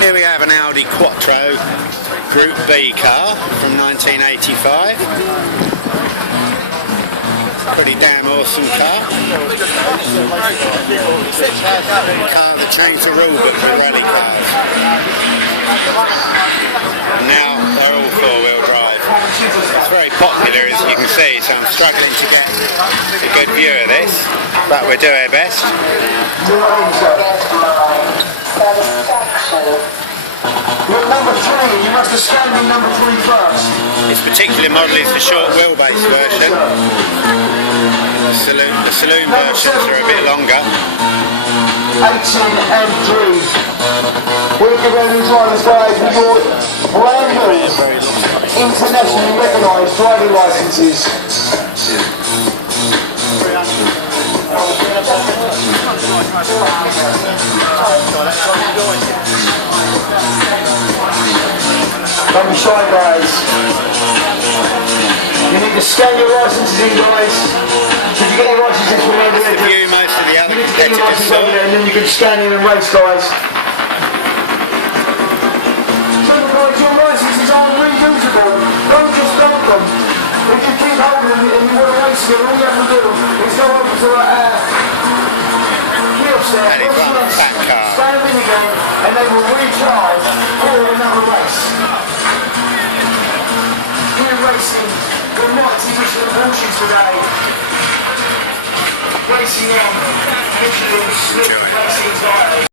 Here we have an Audi Quattro Group B car from 1985. Pretty damn awesome car. Car that changed the rule book for rally cars. Now they're all four-wheel drive. It's very popular, as you can see, so I'm struggling to get a good view of this, but we'll do our best. You're number 3, you must have scanned in number 3 first. This particular model is the short wheelbase version. The saloon versions are a bit longer. 18 and 3. We'll give our new drivers, guys, with your brand new internationally recognised driving licences. Don't be shy, guys. You need to scan your licences in, guys. Should you get your licences from over there? View most of the other you need to get your licences competitors. over there and then you can scan in and race, guys. Remember, guys, your licences aren't reusable. Don't just dump them. If you keep holding them and you want to race them, all you have to do is go over to And it's one fat car. stand in again and they will recharge for another race. We're racing the mighty Michelin Porsches today. Racing on Michelin Slick Racing tyres.